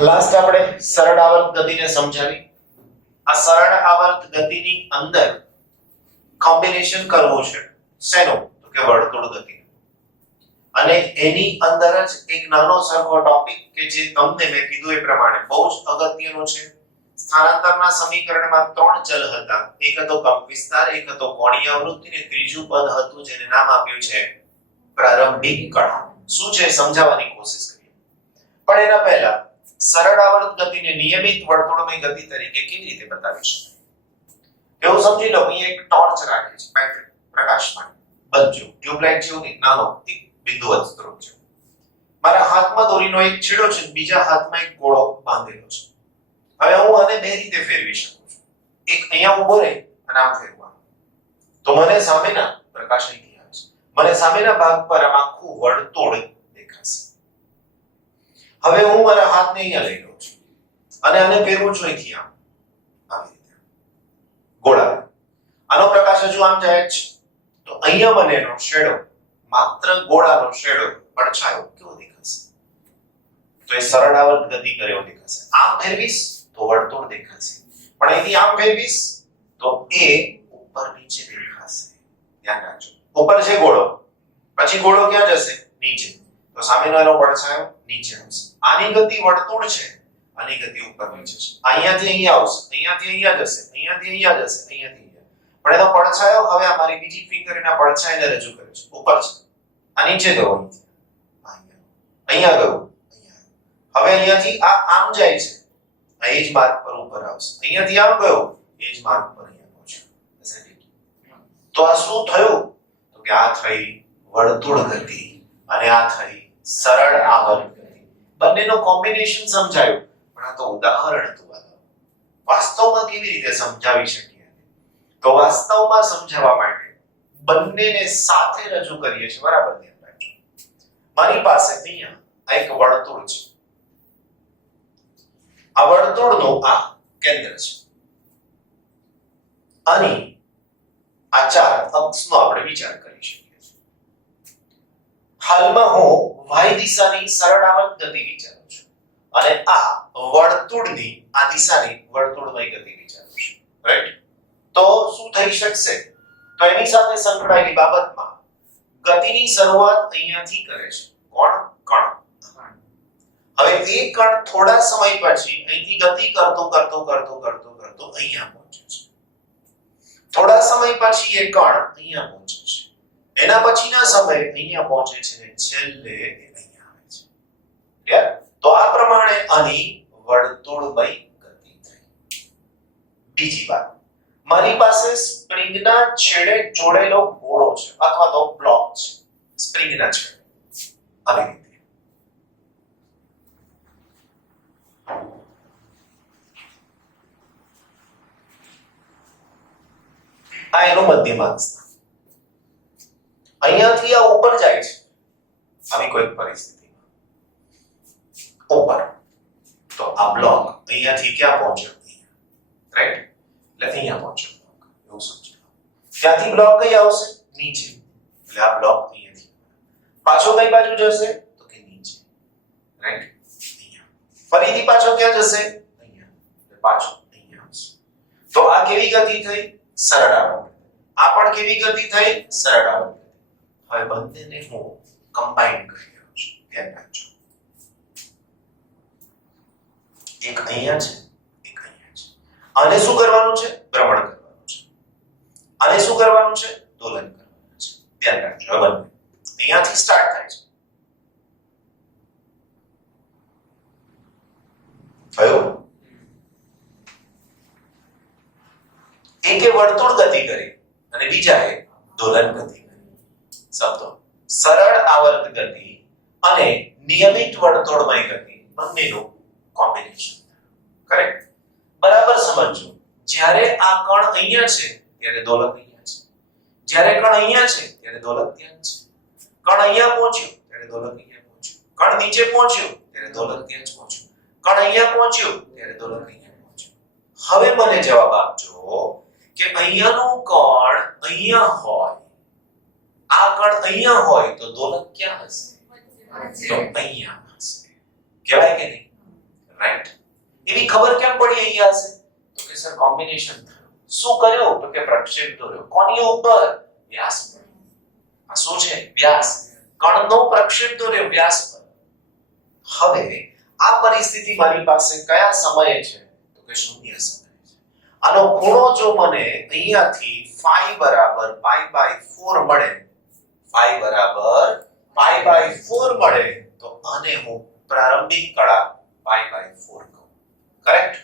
Last આપણે સરળ આવર્ત ગતિને સમજાવી. આ સરળ આવર્ત ગતિની અંદર કોમ્બિનેશન કરવું છે શેનો? તો કે વર્તુળ ગતિ. અને એની અંદર જ એક નાનો સરખો ટોપિક કે જે તમને મેં કીધું એ પ્રમાણે બહુ જ અગત્યનો છે. સ્થાનાંતરના સમીકરણમાં ત્રણ ચલ હતા. એક હતો કંપ વિસ્તાર, એક હતો કોણીય આવૃત્તિ અને ત્રીજું પદ હતું જેને નામ આપ્યું છે પ્રારંભિક કણ. શું છે સમજાવવાની કોશિશ કરીએ. પણ એના પહેલા સરળ આવર્ત ગતિને નિયમિત વર્તુળમય ગતિ તરીકે કેવી રીતે બતાવી શકાય? એવું સમજી લો, અહીં એક ટોર્ચ રાખી છે, બેટરી પ્રકાશમાન બનજો ટ્યુબલાઇટ જેવું એક નાનો એક બિંદુવત સ્ત્રોત છે. મારા હાથમાં દોરીનો એક છેડો છે, બીજા હાથમાં એક ગોળો બાંધેલો છે. હવે હું આને બે રીતે ફેરવી શકું છું. એક અહીંયા ઊભો રહી અને આમ ફેરવાનો, તો મને સામેના પ્રકાશ અહીંથી આવે છે, મને સામેના ભાગ પર આમ આખું વર્તુળ દેખાશે. હવે હું મારા હાથને અહીંયા લઈ લઉં છું અને આને ફેરવું છું અહીંથી આમ, આવી રીતે ગોળા. આનો પ્રકાશ હજુ આમ જાય છે, તો અહીંયા મને એનો શેડો, માત્ર ગોળાનો શેડો, પડછાયો કેવો દેખાશે? તો એ સરળ આવર્ત ગતિ કરે એવો દેખાશે. આમ ફેરવીશ તો વર્તુળ દેખાશે, પણ અહીંથી આમ ફેરવીશ તો એ ઉપર નીચે દેખાશે. ધ્યાન રાખજો, ઉપર છે ગોળો, પછી ગોળો ક્યાં જશે? નીચે, તો સામેનો એનો પડછાયો નીચે આવશે. આની ગતિ વર્તુળ છે, આની ગતિ ઉપર નીચે છે. અહીંયાથી અહીંયા આવશે, અહીંયાથી અહીંયા જશે, અહીંયાથી અહીંયા જશે, અહીંયાથી અહીંયા. પણ એનો પડછાયો હવે આ મારી બીજી ફિંગર એના પડછાયાને રજૂ કરે છે, ઉપર છે. આ નીચે ગયો, અહીંયા ગયો, હવે અહીંયાથી આ આમ જાય છે, આ એજ માર્ગ પર ઉપર આવશે. અહીંયાથી આમ ગયો, એજ માર્ગ પર અહીંયા પહોંચ્યો. તો આ શું થયું? તો કે આ થઈ વર્તુળ ગતિ અને આ થઈ સરળ આવર્ત ગતિ. બંનેનો કોમ્બિનેશન સમજાયું, પણ આ તો ઉદાહરણ હતું. વાસ્તવમાં કેવી રીતે સમજાવી શકીએ? તો વાસ્તવમાં સમજાવવા માટે બંનેને સાથે રજૂ કરીએ છીએ. બરાબર ધ્યાન રાખજો. મારી પાસે અહીંયા આ એક વર્તુળ છે. આ વર્તુળનું આ કેન્દ્ર છે અને આ ચાર અક્ષનો આપણે વિચાર કરી શકીએ છીએ. હાલમાં હું y દિશાની સરળ આવર્ત ગતિ વિચારું છું અને આ વર્તુળની આ દિશાની વર્તુળમય ગતિ વિચારું છું, રાઈટ? તો શું થઈ શકશે? તો એની સાથે સંકળાયેલી બાબતમાં ગતિની શરૂઆત અહીંયાથી કરે છે. કોણ? કણ. હવે એ કણ થોડા સમય પછી અહીંથી ગતિ કરતો અહીંયા પહોંચે છે. થોડા સમય પછી એ કણ અહીંયા પહોંચે છે. એના પછીના સમય અહીંયા પહોંચે છે અને છેલ્લે અહીંયા આવે છે. ક્લિયર? તો આ પ્રમાણે આની વર્તુળમય ગતિ થઈ. બીજી વાત, મારી પાસે સ્પ્રિંગના છેડે જોડેલો ગોળો છે અથવા તો બ્લોક છે. સ્પ્રિંગના છેડે આવી રીતે આ એનું મધ્યમાંક સ્થાન. અહીંયાથી આ ઉપર જાય છે આવી કોઈ પરિસ્થિતિમાં ઉપર, તો આ બ્લોક અહીંયાથી ક્યાં પહોંચ્યો? રાઈટ? એટલે અહીંયા પહોંચ્યો બ્લોક, એવું સમજો. ત્યાંથી બ્લોક કઈ આવશે? નીચે. એટલે આ બ્લોક અહીંયાથી પાછો કઈ બાજુ જશે? તો કે નીચે, રાઈટ? અહીંયા. ફરીથી પાછો ક્યાં જશે? અહીંયા. એટલે પાછો અહીંયા આવશે. તો આ કેવી ગતિ થઈ? સરળ આવર્ત. આ પણ કેવી ગતિ થઈ? સરળ આવર્ત. હવે બંનેને હું કમ્બાઈન કરી રહ્યો છું. ધ્યાન રાખજો. એક અહીંયા છે, એક અહીંયા છે. આને શું કરવાનું છે? ભ્રમણ કરવાનું છે. આને શું કરવાનું છે? દોલન કરવાનું છે. ધ્યાન રાખજો. હવે બંને અહીંયાથી સ્ટાર્ટ થાય છે. થયું? એકે વર્તુળ ગતિ કરી અને બીજાએ દોલન ગતિ કરી. સમજો, સરળ આવર્ત ગતિ અને નિયમિત વર્તુળમય ગતિ બંનેનું કોમ્બિનેશન. કરેક્ટ? બરાબર સમજો. જ્યારે આ કણ અહીંયા છે ત્યારે દોલક અહીંયા છે, જ્યારે કણ અહીંયા છે ત્યારે દોલક ત્યાં છે. કણ અહીંયા પહોંચ્યો ત્યારે દોલક અહીંયા પહોંચ્યો. કણ નીચે પહોંચ્યો ત્યારે દોલક ત્યાં જ પહોંચ્યો. કણ અહીંયા પહોંચ્યો ત્યારે દોલક અહીંયા પહોંચ્યો. હવે મને જવાબ આપજો કે અહીંયાનું કણ અહીંયા હોય, આ કણ અહીંયા હોય તો દોલક ક્યાં હશે? તો અહીંયા હશે. કહેવાય કે નહીં? રાઈટ? એવી ખબર કેમ પડી અહીંયા હશે? તો કે સર કોમ્બિનેશન થયું. શું કર્યું? તો કે પ્રક્ષેપ દોર્યો. કોની ઉપર? વ્યાસ પર. આ શું છે? વ્યાસ. કણનો પ્રક્ષેપ દોર્યો વ્યાસ પર. હવે આ પરિસ્થિતિ મારી પાસે કયા સમયે છે? તો કે શૂન્ય સમયે છે. આનો ખૂણો જો મને અહીંયાથી phi બરાબર π/4 મળે, phi બરાબર π/4 મળે, તો આને હું પ્રારંભિક કળા π/4 કહું. કરેક્ટ?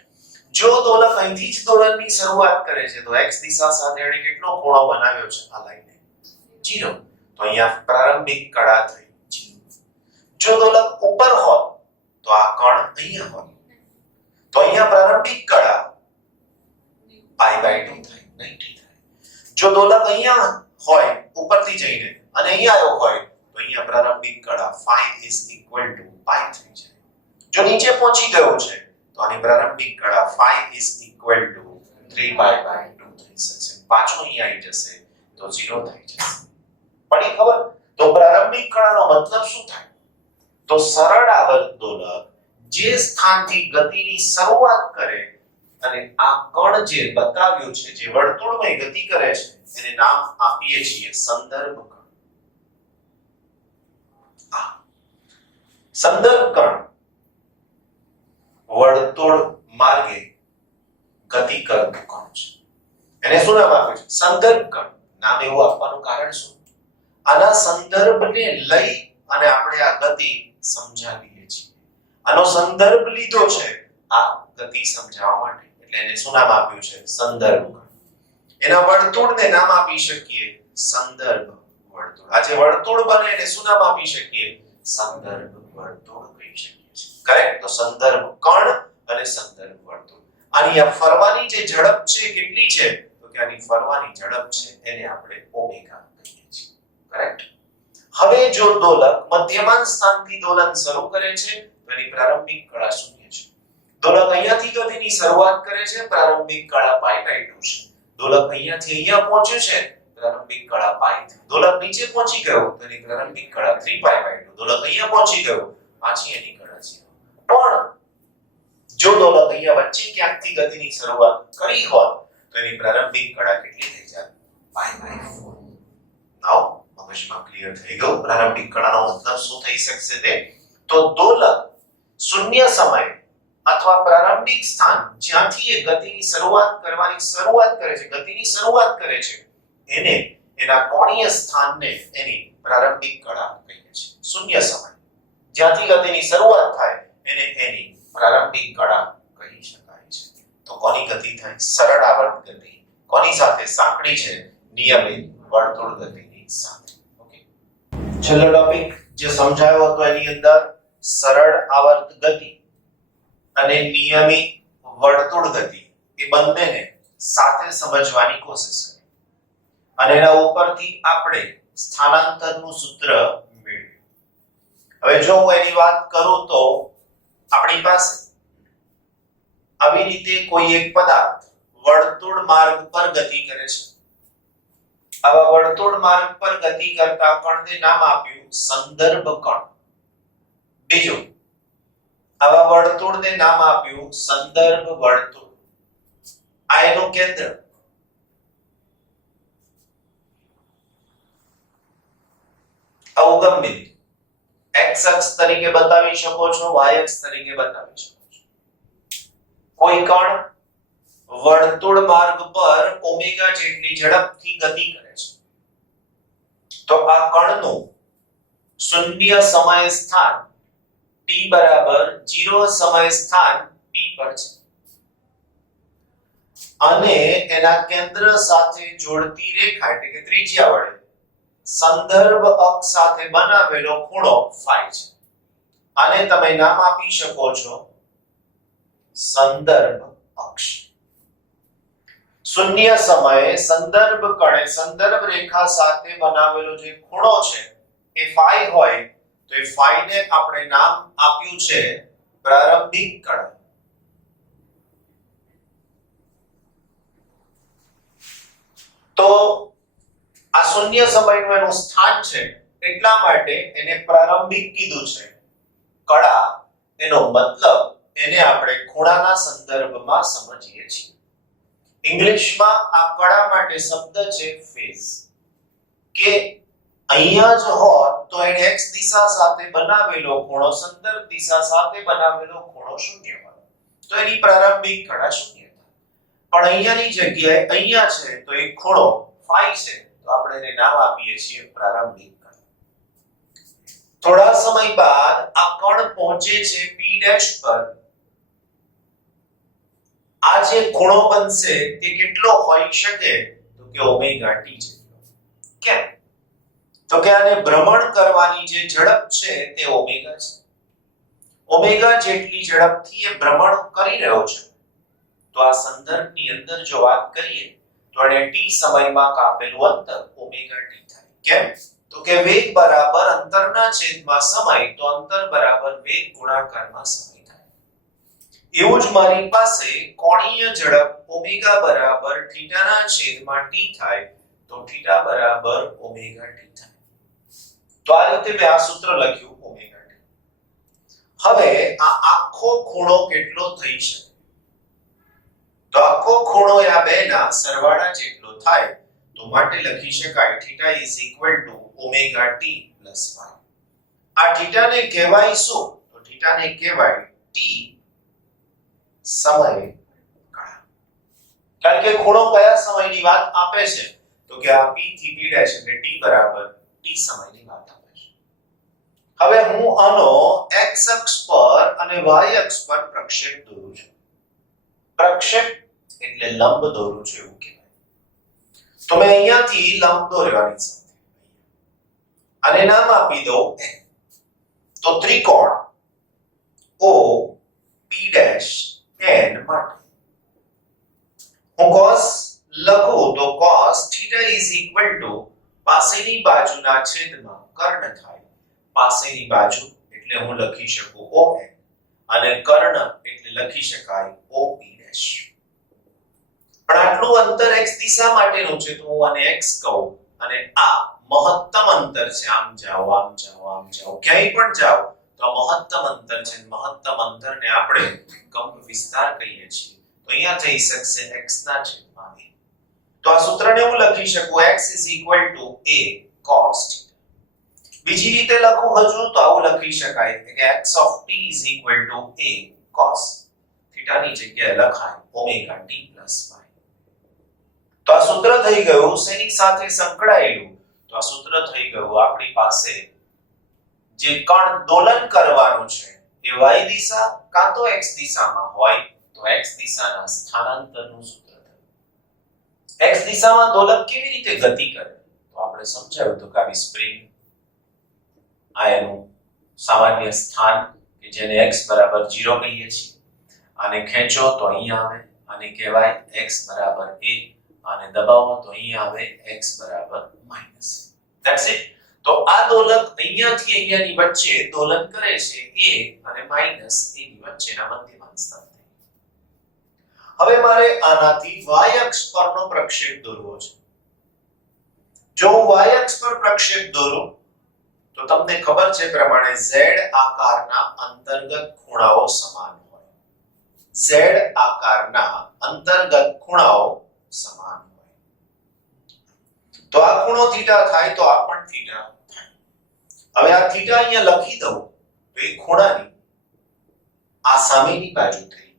જો દોલક અહીંથી જ દોલનની શરૂઆત કરે છે તો x દિશા સાથે એણે કેટલો ખૂણો બનાવ્યો છે? આ લાઈને 0. તો અહીંયા પ્રારંભિક કળા થઈ 0. જો દોલક ઉપર હોત તો આ કણ અહીંયા હોત, તો અહીંયા પ્રારંભિક કળા π/2 થાય, 90 થાય. જો દોલક અહીંયા હોય ઉપરથી જઈને અને અહીંયા આવ્યો હોય તો અહીંયા પ્રારંભિક કળા phi = π થઈ જાય. જો નીચે પહોંચી ગયો છે તો આની પ્રારંભિક કળા phi = 3π/2 થઈ શકશે. પાછો અહીંયા આવી જશે તો 0 થઈ જશે. પડી ખબર? તો પ્રારંભિક કળાનો મતલબ શું થાય? તો સરળ આવર્ત દોલક જે સ્થાનથી ગતિની શરૂઆત કરે અને આ કણ જે બતાવ્યું છે, જે વર્તુળમય ગતિ કરે છે, એને નામ આપીએ છીએ સંદર્ભ કણ. આ સંદર્ભ કણ વર્તુળ માર્ગે ગતિ કરતું કણ છે. એને શું નામ આપ્યું છે? સંદર્ભ કણ. નામ એવું આપવાનું કારણ શું? આના સંદર્ભને લઈ અને આપણે આ ગતિ સમજાવીએ છીએ. આનો સંદર્ભ લીધો છે આ ગતિ સમજાવવા માટે, એટલે એને શું નામ આપ્યું છે? સંદર્ભ કણ. એના વર્તુળને નામ આપી શકીએ સંદર્ભ વર્તુળ. આ જે વર્તુળ બને એને શું નામ આપી શકીએ? સંદર્ભ વર્તુળ કહી શકીએ છીએ. કરેક્ટ? તો સંદર્ભ કણ અને સંદર્ભ વર્તુળ. આની આ ફરવાની જે ઝડપ છે કેટલી છે? તો કે આની ફરવાની ઝડપ છે એને આપણે ઓમેગા કહીએ છીએ. કરેક્ટ? હવે જો દોલક મધ્યમાન સ્થાનથી દોલન શરૂ કરે છે તો એની પ્રારંભિક કળા શૂન્ય છે. દોલક અહીંયાથી ગતિની શરૂઆત કરે છે, પ્રારંભિક કળા π/2 છે. દોલક અહીંયાથી અહીંયા પહોંચ્યું છે, પ્રારંભિક કળા π. દોલક નીચે પહોંચી ગયો તો એની પ્રારંભિક કળા 3π/2. દોલક અહીંયા પહોંચી ગયો, પાછી એની કળા 0. પણ જો દોલક અહીંયા વચ્ચે ક્યાંકથી ગતિની શરૂઆત કરી હોત તો એની પ્રારંભિક કળા કેટલી થઈ જાય? π/4. નાઉ મગજમાં ક્લિયર થઈ ગયું પ્રારંભિક કળાનો મતલબ શું થઈ શકશે તે? તો દોલક શૂન્ય સમય અથવા પ્રારંભિક સ્થાન જ્યાંથી એ ગતિની શરૂઆત કરવાની શરૂઆત કરે છે, ગતિની શરૂઆત કરે છે, એને એના કોણીય સ્થાનને એની પ્રારંભિક કળા કહીએ છીએ. શૂન્ય સમય જ્યાંથી ગતિની શરૂઆત થાય એને એની પ્રારંભિક કળા કહી શકાય છે. તો કોની ગતિ થાય? સરળ આવર્ત ગતિ. કોની સાથે? સાંકડી છે, નિયમિત વર્તુળ ગતિની સાથે. ઓકે, છેલ્લો ટોપિક જે સમજાયો હતો એની અંદર સરળ આવર્ત ગતિ અને નિયમિત વર્તુળ ગતિ એ બંનેને સાથે સમજવાની કોશિશ કરી અને એના ઉપરથી આપણે સ્થાનાંતરનું સૂત્ર મેળવ્યું. હવે જો હું એની વાત કરું તો આપણી પાસે આવી રીતે કોઈ એક પદાર્થ વર્તુળ માર્ગ પર ગતિ કરે છે. આવા વર્તુળ માર્ગ પર ગતિ કરતા કણને નામ આપ્યું સંદર્ભ કણ. બીજું, આવા વર્તુળને નામ આપ્યું સંદર્ભ વર્તુળ. આ એનું કેન્દ્ર. આ ઉગમ બિંદુ x અક્ષ તરીકે બતાવી શકો છો, y અક્ષ તરીકે બતાવી શકો છો. કોઈ કણ વર્તુળ માર્ગ પર ઓમેગા જેટલી ઝડપથી ગતિ કરે છે તો આ કણનું શૂન્ય સમય સ્થાન t બરાબર 0 સમય સ્થાન p પર છે અને એના કેન્દ્ર સાથે જોડતી રેખા એટલે કે ત્રિજ્યા વડે સંદર્ભ અક્ષ સાથે બનાવેલો ખૂણો phi છે. આને તમે નામ આપી શકો છો સંદર્ભ અક્ષ. શૂન્ય સમયે સંદર્ભ કણે સંદર્ભ રેખા સાથે બનાવેલો જે ખૂણો છે એ phi હોય તો એ phi ને આપણે નામ આપ્યું છે પ્રારંભિક કણ. તો આ શૂન્ય સમયનું એનું સ્થાન છે એટલા માટે એને પ્રારંભિક કીધું છે. કળા એનો મતલબ એને આપણે ખૂણાના સંદર્ભમાં સમજીએ છીએ. ઇંગ્લિશમાં આ કડા માટે શબ્દ છે ફેઝ, કે અહીંયા જ હોત તો એને x દિશા સાથે બનાવેલો ખૂણો સંદર્ભ દિશા સાથે બનાવેલો ખૂણો શૂન્ય હોય, તો એની પ્રારંભિક કડા શૂન્ય થાય. પણ અહીંયાની જગ્યાએ અહીંયા છે તો એક ખૂણો phi છે, તો આપણે એને નામ આપીએ છીએ પ્રારંભિક કડા. થોડા સમય બાદ આ કણ પહોંચે છે p' પર. આ જે ખૂણો બનશે તે કેટલો હોઈ શકે? તો કે ઓમેગા t જેટલો. કેમ? તો કે આને ભ્રમણ કરવાની જે ઝડપ છે તે ઓમેગા છે. ઓમેગા જેટલી ઝડપથી એ ભ્રમણ કરી રહ્યો છે. તો આ સંદર્ભની અંદર જો વાત કરીએ તો એને t સમયમાં કાપેલું અંતર ઓમેગા t થાય. કેમ? તો કે વેગ બરાબર અંતરના છેદમાં સમય, તો અંતર બરાબર વેગ ગુણાકારમાં સમય થાય. એવું જ મારી પાસે કોણીય ઝડપ ઓમેગા બરાબર થીટાના છેદમાં t થાય, તો થીટા બરાબર ઓમેગા t થાય. તો આ રીતે મેં આ સૂત્ર લખ્યું ઓમેગા t. હવે આ આખો ખૂણો કેટલો થઈ શકે? તો આખો ખૂણો આ બેના સરવાળા જેટલો થાય, તો માટે લખી શકાય theta is equal to omega t plus y. આ થીટાને કહેવાય શું? તો થીટાને કહેવાય t સમય કળા. કારણ કે ખૂણો કયા સમયની વાત આપે છે? તો કે આ p થી p' એટલે t બરાબર t સમયની વાત આપે છે. હવે હું આનો x અક્ષ પર અને y અક્ષ પર પ્રક્ષેપ દોરું છું. પ્રક્ષેપ એટલે લંબ દોરું છું એવું કહેવાય. તો મેં અહીંયાથી લંબ દોરવાની સાથે અને નામ આપી દો n. તો ત્રિકોણ o p' n માટે હું cos લખું તો cos θ is equal to પાસેની બાજુના છેદમાં કર્ણ થાય. પાસેની બાજુ એટલે હું લખી શકું on અને કર્ણ એટલે લખી શકાય op'. પણ આટલું અંતર x દિશા માટેનું છે, તો હું આને x કહું અને આ મહત્તમ અંતર છે. આમ જાઓ આમ જાઓ આમ જાઓ, ક્યાંય પણ જાઓ તો આ મહત્તમ અંતર છે. મહત્તમ અંતરને આપણે કંપ વિસ્તાર કહીએ છીએ. તો અહીંયા થઈ શકશે x ના છેદમાં a. તો આ સૂત્રને હું લખી શકું x is equal to a cos θ. બીજી રીતે લખું હજુ તો આવું લખી શકાય કે x of t is equal to a cos θ ની જગ્યાએ લખાય ઓમેગા t plus y. તો આ સૂત્ર થઈ ગયું શેની સાથે સંકળાયેલું? તો આ સૂત્ર થઈ ગયું આપણી પાસે જે કણ દોલન કરવાનું છે એ y દિશા કાં તો x દિશામાં હોય તો x દિશાના સ્થાનાંતરનું સૂત્ર થયું. x દિશામાં દોલક કેવી રીતે ગતિ કરે? તો આપણે સમજાવ્યું તો કે આવી સ્પ્રિંગ, આ એનું સામાન્ય સ્થાન કે જેને x બરાબર 0 કહીએ છીએ. આને ખેંચો તો અહીંયા આવે, આને કહેવાય x બરાબર a, આને દબાવો તો અહીંયા આવે x બરાબર માઈનસ. That's it. તો આ દોલક અહીંયાથી અહીંયાની વચ્ચે દોલન કરે છે a અને માઈનસ a ની વચ્ચેના મધ્યમાન સ્થાને. હવે મારે આનાથી y અક્ષ પરનો પ્રક્ષેપ દોરવો છે. જો હું y અક્ષ પર પ્રક્ષેપ દોરું તો તમને ખબર છે પ્રમાણે z આકારના અંતર્ગત ખૂણાઓ સમાન હોય. z આકારના અંતર્ગત ખૂણાઓ સમાન હોય. તો આ ખૂણો થીટા થાય તો આ પણ થીટા થાય. હવે આ થીટા અહીંયા લખી દઉં તો એ ખૂણાની આ સામેની બાજુ થઈ.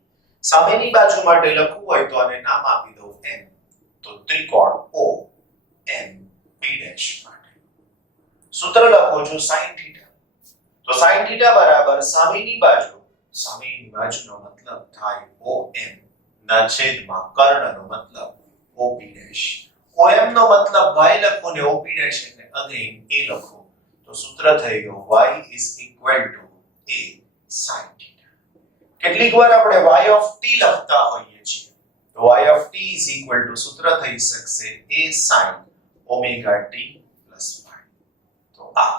સામેની બાજુ માટે લખવું હોય તો આને નામ આપી દઉં n. તો ત્રિકોણ o n p' માટે સૂત્ર લખું છું sin θ. તો sin θ બરાબર સામેની બાજુ, સામેની બાજુનો મતલબ થાય on ના છેદમાં કર્ણનો મતલબ op'. om નો મતલબ y લખો ને op' એટલે અગેન a લખો. તો સૂત્ર થઈ ગયું y is equal to a sin θ. કેટલીક વાર આપણે y of t લખતા હોઈએ છીએ. તો y of t is equal to સૂત્ર થઈ શકશે a sin omega t plus y. તો આ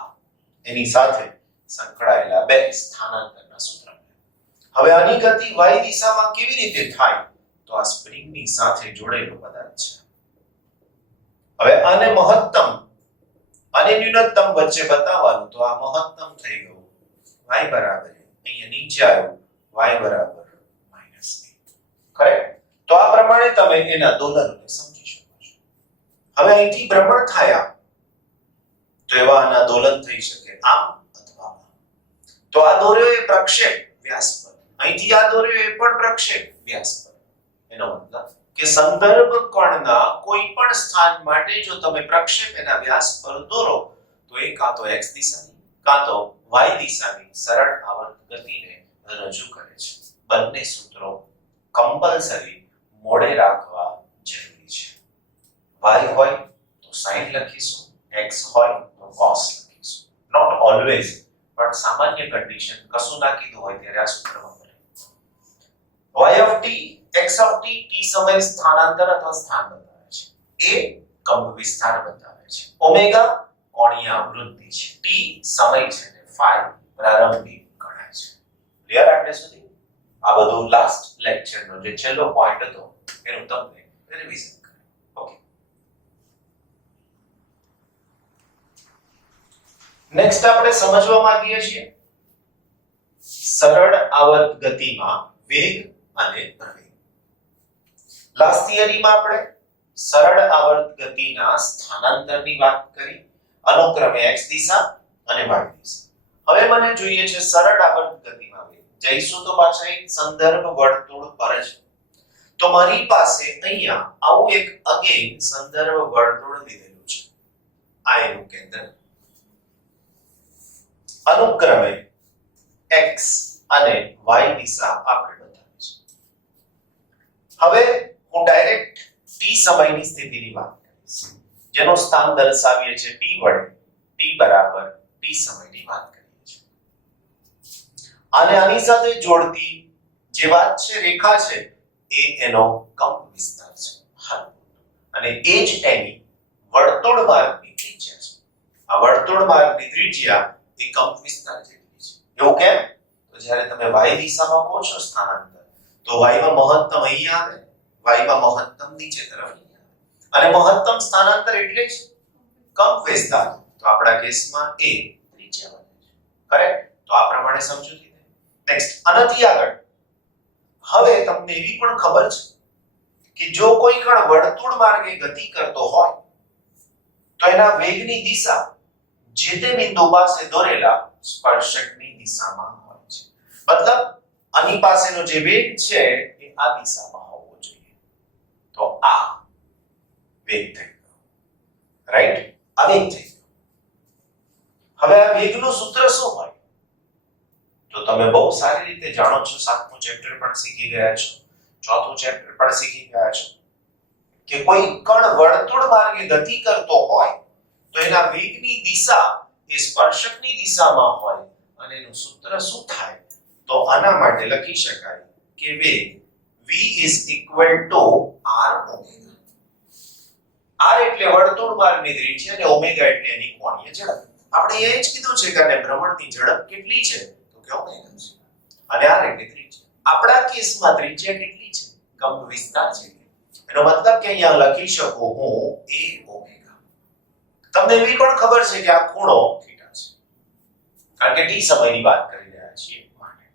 એની સાથે સંકળાયેલા બે સ્થાનાંતરના સૂત્ર. હવે આની ગતિ y દિશામાં કેવી રીતે થાય? તો આ સ્પ્રિંગની સાથે જોડેલો પદાર્થ છે. હવે આને મહત્તમ અને ન્યૂનતમ વચ્ચે બતાવવાનું, તો આ મહત્તમ થઈ ગયું y બરાબર અહીંયા નીચે આવ્યું y બરાબર -a. કરેક્ટ? તો આ પ્રમાણે તમે એના દોલનને સમજી શકો છો. હવે અહીંથી ભ્રમણ થયા તો એવા આના દોલન થઈ શકે આમ અથવા આમ. તો આ દોર્યો એ પ્રક્ષેપ વ્યાસ પર, અહીંથી આ દોર્યો એ પણ પ્રક્ષેપ વ્યાસ પર. એનો મતલબ કે સંદર્ભ કોણના કોઈ પણ સ્થાન માટે જો તમે પ્રક્ષેપ એના વ્યાસ પર દોરો તો એ કાં તો x દિશાની કાં તો y દિશાની સરળ આવર્ત ગતિને રજૂ કરે છે. બંને સૂત્રો કમ્પલસરી મોડે રાખવા જરૂરી છે. y હોય તો sin લખીશું, x હોય તો cos લખીશું. નોટ ઓલવેઝ, પણ સામાન્ય કન્ડિશન કશું ના કીધું હોય ત્યારે આ સૂત્ર વાપરે. y of t x of t t સમય સ્થાનાંતર અથવા સ્થાન બતાવે છે. a કંપ વિસ્તાર બતાવે છે. ઓમેગા કોણીય આવૃત્તિ છે. t સમય છે ને phi પ્રારંભિક ગણાય છે. ક્લિયર આટલે સુધી? આ બધું લાસ્ટ લેક્ચરનો જે છેલ્લો પોઈન્ટ હતો એનું તમને રિવિઝન કરે. ઓકે, નેક્સ્ટ આપણે સમજવા માંગીએ છીએ સરળ આવર્ત ગતિમાં વેગ અને પ્રવેગ. લાસ્ટ થિયરીમાં આપણે સરળ આવર્ત ગતિના સ્થાનાંતરની વાત કરી, અનુક્રમે x દિશા અને y દિશા. હવે મને જોઈએ છે સરળ આવર્ત ગતિમાં વેગ. જઈશું તો પાછા એક સંદર્ભ વર્તુળ પર જ. તો મારી પાસે અહીંયા આવું એક અગેન સંદર્ભ વર્તુળ લીધેલું છે. આ એનું કેન્દ્ર, અનુક્રમે x અને y દિશા આપણે બતાવી છે. હવે હું ડાયરેક્ટ t સમયની સ્થિતિની વાત કરીશ, જેનું સ્થાન દર્શાવીએ છે t વડે. t બરાબર t સમયની વાત કરીએ છીએ. અને આની સાથે જોડતી જે વાત છે, રેખા છે, એ એનો કંપ વિસ્તાર છે, હલ. અને એ જ એની વર્તુળ માર્ગની ત્રિજ્યા છે. આ વર્તુળ માર્ગની ત્રિજ્યા એ કંપ વિસ્તાર જેટલી છે. એવું કેમ? તો જ્યારે તમે y દિશામાં કહો છો સ્થાનાંતર, તો y માં મહત્તમ અહીં આવે, y માં મહત્તમ નીચે તરફ અહીં આવે. અને મહત્તમ સ્થાનાંતર એટલે જ કંપ વિસ્તાર. તો આપણા કેસમાં a ત્રિજ્યા બને છે. કરેક્ટ? તો આ પ્રમાણે સમજૂતી થાય. નેક્સ્ટ, આનાથી આગળ હવે તમને એવી પણ ખબર છે કે જો કોઈ કણ વર્તુળ માર્ગે ગતિ કરતો હોય તો એના વેગની દિશા જે તે બિંદુ પાસે દોરેલા સ્પર્શકની દિશામાં હોય છે. મતલબ આની પાસેનો જે વેગ છે એ આ દિશામાં હોવો જોઈએ. તો આ વેગ થઈ ગયો. રાઈટ? આ વેગ થઈ ગયો. હવે આ વેગનું સૂત્ર શું હોય? તો તમે બહુ સારી રીતે જાણો છો, 7મું ચેપ્ટર પણ શીખી ગયા છો, 4થું ચેપ્ટર પણ શીખી ગયા છો કે કોઈ કણ વર્તુળ માર્ગે ગતિ કરતો હોય તો એના વેગની દિશા એ સ્પર્શકની દિશામાં હોય અને એનું સૂત્ર શું થાય? તો આના માટે લખી શકાય કે વેગ v r ઓમેગા. r એટલે વર્તુળ માર્ગની ત્રિજ્યા અને ઓમેગા એટલે એની કોણીય ઝડપ. આપણે એ જ કીધું છે કે આને ભ્રમણની ઝડપ કેટલી છે? તો કે ઓમેગા છે. અને r એટલે ત્રિજ્યા. આપણા કેસમાં ત્રિજ્યા કેટલી છે? કંપ વિસ્તાર છે. એનો મતલબ કે અહીંયા લખી શકું હું a ઓમેગા. તમને એવી પણ ખબર છે કે આ ખૂણો થીટા છે, કારણ કે t સમયની વાત કરી રહ્યા છીએ માટે.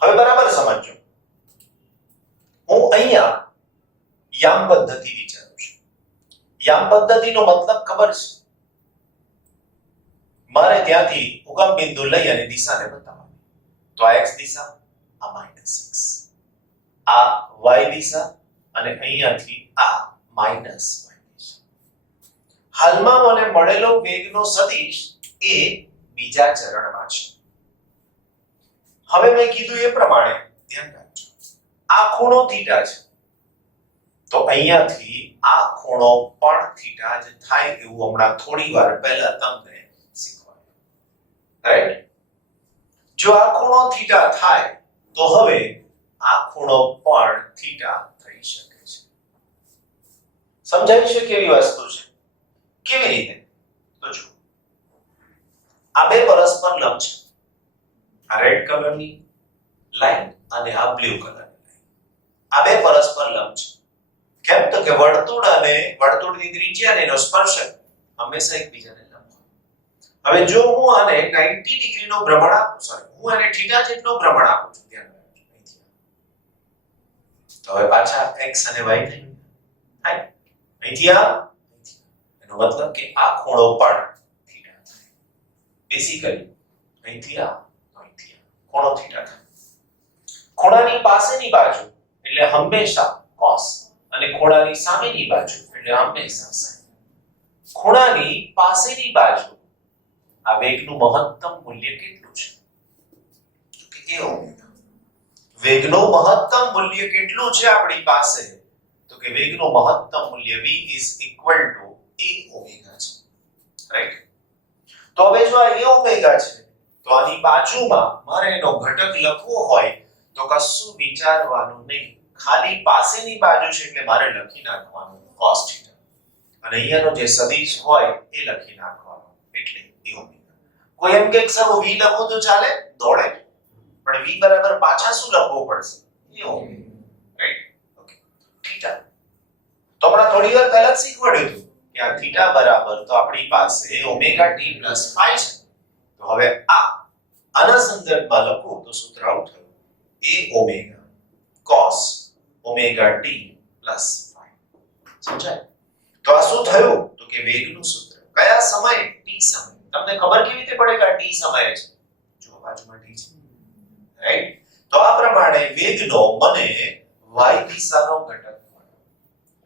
હવે બરાબર સમજો. હું અહીંયા યામ પદ્ધતિ વિચારું છું. યામ પદ્ધતિનો મતલબ ખબર છે? મારે ત્યાંથી ઉગમ બિંદુ લઈ અને દિશાને બતાવવાની. તો આ x દિશા, આ -x, આ y દિશા અને અહીંયાથી આ -y દિશા. હાલમાં મને મળેલો વેગનો સદિશ એ બીજા ચરણમાં છે. હવે મેં કીધું એ પ્રમાણે ધ્યાન રાખજો. આ ખૂણો થીટા છે, તો અહીંયાથી આ ખૂણો પણ થીટા જ થાય એવું હમણાં થોડી વાર પહેલા તમને શીખવાડ્યું. રાઈટ? જો આ ખૂણો થીટા થાય તો હવે આ ખૂણો પણ થીટા થઈ શકે છે. સમજાય છે કેવી વસ્તુ છે? કેવી રીતે? તો જો આ બે પરસ્પર લંબ છે. આ રેડ કલરની લાઈન અને આ બ્લુ કલરની લાઈન. આ બે પરસ્પર લંબ છે. કેમ? તો કે વર્તુળ અને વર્તુળની ત્રિજ્યા અને એનો સ્પર્શક હંમેશા એકબીજાને લંબ હોય. હવે જો હું આને 90 ડિગ્રીનો ભ્રમણ આપું, હું આને થીટા જેટલો ભ્રમણ આપું છું, ધ્યાન રાખજો. તો હવે પાછા x અને y થઈ થાય અહીંથી આ એનો મતલબ કે આ ખૂણો પણ થીટા થાય બેસિકલી અહીંથી આ ખૂણો થીટા થાય ખૂણાની પાસેની બાજુ એટલે હંમેશા cos અને ખૂણાની સામેની બાજુ એટલે હંમેશા sin ખૂણાની પાસેની બાજુ આ વેગનું મહત્તમ મૂલ્ય કેટલું છે કે કેવું વેગનું મહત્તમ મૂલ્ય કેટલું છે આપણી પાસે તો કે વેગનું મહત્તમ મૂલ્ય v is equal to a omega છે રાઈટ તો હવે જો આ a ઓમેગા છે તો આની બાજુમાં મારે એનો ઘટક લખવો હોય તો કશું વિચારવાનું નહીં ખાલી પાસેની બાજુ છે એટલે મારે લખી નાખવાનું cos θ અને અહીંયાનો જે સદિશ હોય એ લખી નાખવાનો એટલે a ઓમેગા કોઈ એમ કે સર v લખો તો ચાલે દોડે પણ v બરાબર પાછા શું લખવું પડશે a ઓમેગા રાઈટ ઓકે θ તો આપણે થોડી વાર પહેલા શીખવાડ્યું હતું કે આ θ બરાબર તો આપણી પાસે ઓમેગા t + phi છે તો હવે આના સંદર્ભમાં લખું તો સૂત્ર આવું થયું a omega cos omega t + phi સમજાય તો આ શું થયું તો કે વેગનું સૂત્ર કયા સમયે t સમય તમને ખબર કેવી રીતે પડે કે આ t સમયે છે જો બાજુમાં t છે રાઈટ તો આ પ્રમાણે વેગનો મને y દિશાનો ઘટક મળ્યો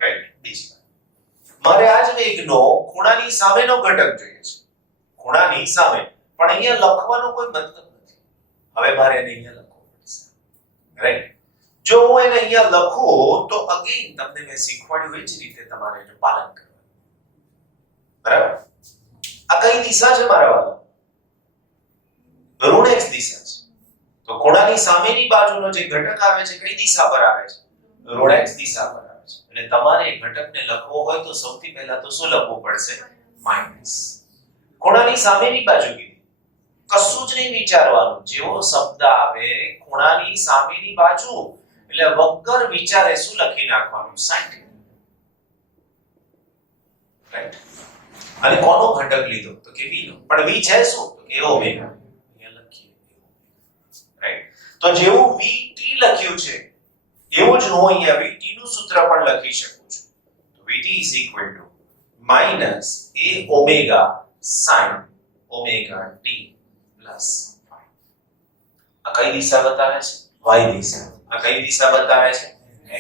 રાઈટ બીજી વાત મારે આ જ વેગનો ખૂણાની સામેનો ઘટક જોઈએ છે ખૂણાની સામે પણ અહીંયા લખવાનો કોઈ મતલબ નથી હવે મારે એને અહીંયા લખવું પડશે રાઈટ જો હું એને અહીંયા લખું તો અગેન તમને મેં શીખવાડ્યું એ જ રીતે તમારે એનું પાલન કરવાનું બરાબર આ કઈ દિશા છે મારા વાલા ઋણ x દિશા છે તો ખૂણાની સામેની બાજુનો જે ઘટક આવે છે કઈ દિશા પર આવે છે ઋણ x દિશા પર આવે છે એટલે તમારે ઘટકને લખવો હોય તો સૌથી પહેલા તો શું લખવું પડશે માઈનસ ખૂણાની સામેની બાજુ કીધી કશું જ નહીં વિચારવાનું જેવો શબ્દ આવે ખૂણાની સામેની બાજુ એટલે વગર વિચારે શું લખી નાખવાનું sin રાઈટ અને કોનો ઘટક લીધો તો કે v નો પણ v છે શું તો કે ઓમેગા અહીંયા લખીએ રાઈટ તો જેવું vt લખ્યું છે એવું જ હું અહીંયા vt નું સૂત્ર પણ લખી શકું છું તો vt = -a omega sin omega t + phi આ કઈ દિશા બતાવે છે y દિશા આ કઈ દિશા બતાવે છે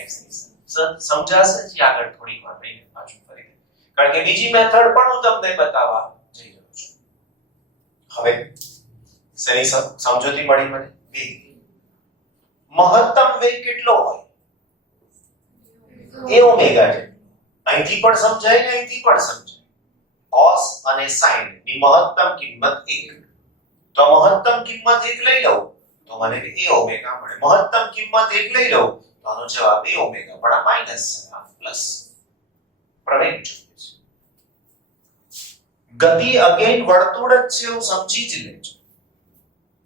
x દિશા સમજાશે જ આગળ થોડી વાર રહીને પાછું ફરી કારણ કે બીજી મેથડ પણ હું તમને બતાવવા જઈ રહ્યો છું હવે સહી સમજૂતી મળી મને વેગ મહત્તમ વેગ કેટલો હોય a ઓમેગા છે અહીંથી પણ સમજાય ને અહીંથી પણ સમજાય cos અને sin ની મહત્તમ કિંમત 1 તો મહત્તમ કિંમત 1 લઈ લઉં તો મને a ઓમેગા મળે મહત્તમ કિંમત 1 લઈ લઉં તો આનો જવાબ a ઓમેગા પણ આ માઈનસ છે આ પ્લસ પ્રવેગ જોઈએ છે ગતિ અગેન વર્તુળ જ છે એવું સમજી જ લેજો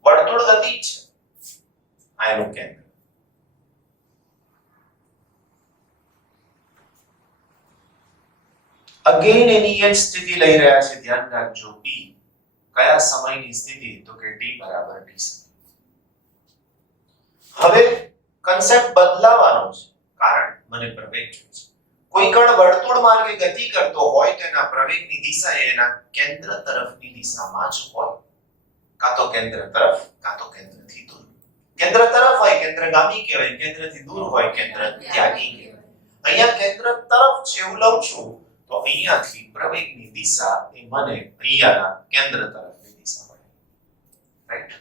વર્તુળ ગતિ છે આ એનું કેન્દ્ર અગેન એની જ સ્થિતિ લઈ રહ્યા છે ધ્યાન રાખજો t કયા સમયની સ્થિતિ તો કે t બરાબર t સમય હવે કન્સેપ્ટ બદલાવાનો છે કારણ મને પ્રવેગ જોઈએ છે કોઈ કણ વર્તુળ માર્ગે ગતિ કરતો હોય તો એના પ્રવેગની દિશા એના કેન્દ્ર તરફની દિશામાં જ હોય કાં તો કેન્દ્ર તરફ કાં તો કેન્દ્રથી દૂર કેન્દ્ર તરફ હોય કેન્દ્રગામી કહેવાય કેન્દ્રથી દૂર હોય કેન્દ્ર ત્યાગી કહેવાય અહીંયા કેન્દ્ર તરફ છે એવું લઉં છું તો અહીંયાથી પ્રવેગની દિશા એ મને અહીંયાના કેન્દ્ર તરફની દિશા મળે રાઈટ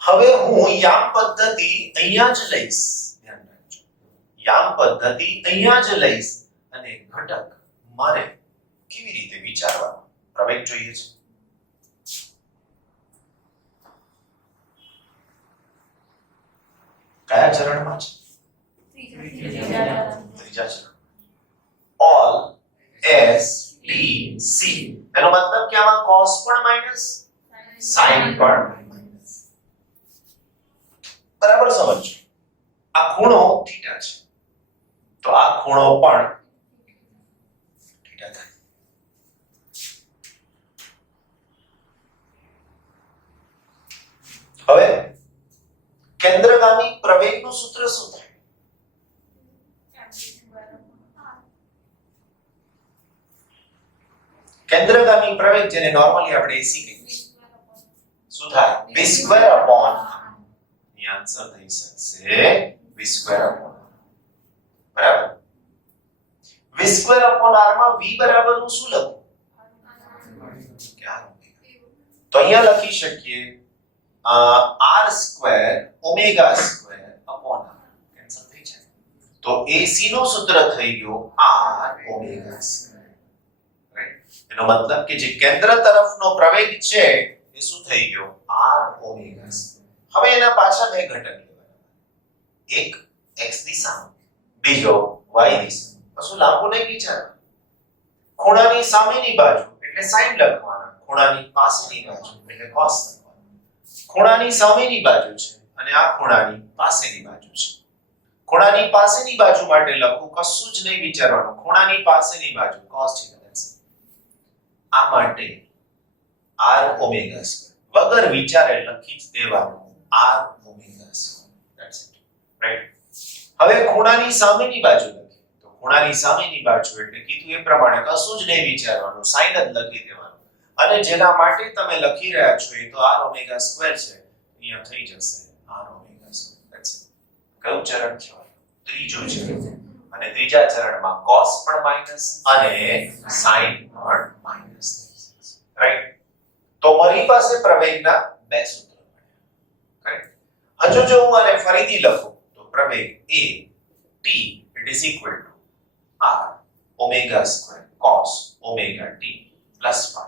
હવે હું યામ પદ્ધતિ અહીંયા જ લઈશ ધ્યાન રાખજો યામ પદ્ધતિ અહીંયા જ લઈશ અને ઘટક મારે કેવી રીતે વિચારવાનો પ્રવેગ જોઈએ છે કયા ચરણમાં છે ત્રીજા ચરણ all s t c એનો મતલબ કે આમાં cos પણ માઈનસ sin પણ માઈનસ બરાબર સમજો આ ખૂણો થીટા છે તો આ ખૂણો પણ થીટા થાય હવે કેન્દ્રગામી પ્રવેગનું સૂત્ર શું થાય કેન્દ્રગામી પ્રવેગ જેને નોર્મલી આપણે AC કહીએ શું થાય v² upon ની આન્સર થઈ શકશે v² upon બરાબર v² upon r માં v બરાબર નું શું લખું તો અહીંયા લખી શકીએ r² ω² upon r કેન્સલ થઈ જાય તો AC નું સૂત્ર થઈ ગયું r ω² રાઈટ એનો મતલબ કે જે કેન્દ્ર તરફનો પ્રવેગ છે એ શું થઈ ગયો r ω². હવે એના પાછા બે ઘટક લેવાના એક x દિશામાં બીજો y દિશામાં કશું લાંબુ નહીં વિચાર ખૂણાની સામેની બાજુ એટલે sin લખવાના ખૂણાની પાસેની બાજુ એટલે cos લખવાના ખૂણાની સામેની બાજુ છે અને આ ખૂણાની પાસેની બાજુ છે ખૂણાની પાસેની બાજુ માટે લખું કશું જ નહીં વિચારવાનું ખૂણાની પાસેની બાજુ cos θ આ માટે r ω² વગર વિચારે લખી જ દેવાનું r ω² ધેટ્સ ઇટ રાઈટ હવે ખૂણાની સામેની બાજુ લખી તો ખૂણાની સામેની બાજુ એટલે કીધું એ પ્રમાણે કશું જ નહીં વિચારવાનું sin જ લખી દેવાનું અને જેના માટે તમે લખી રહ્યા છો એ તો r ω² છે અહીંયા થઈ જશે r ω² ધેટ્સ ઇટ કયું ચરણ થયું ત્રીજું ચરણ અને ત્રીજા ચરણમાં cos પણ માઈનસ અને sin પણ માઈનસ રાઈટ તો મારી પાસે પ્રવેગના બે સૂત્રો મળ્યા કરેક્ટ હજુ જો હું આને ફરીથી લખું તો પ્રવેગ a t it is equal to r ω² cos ωt plus phi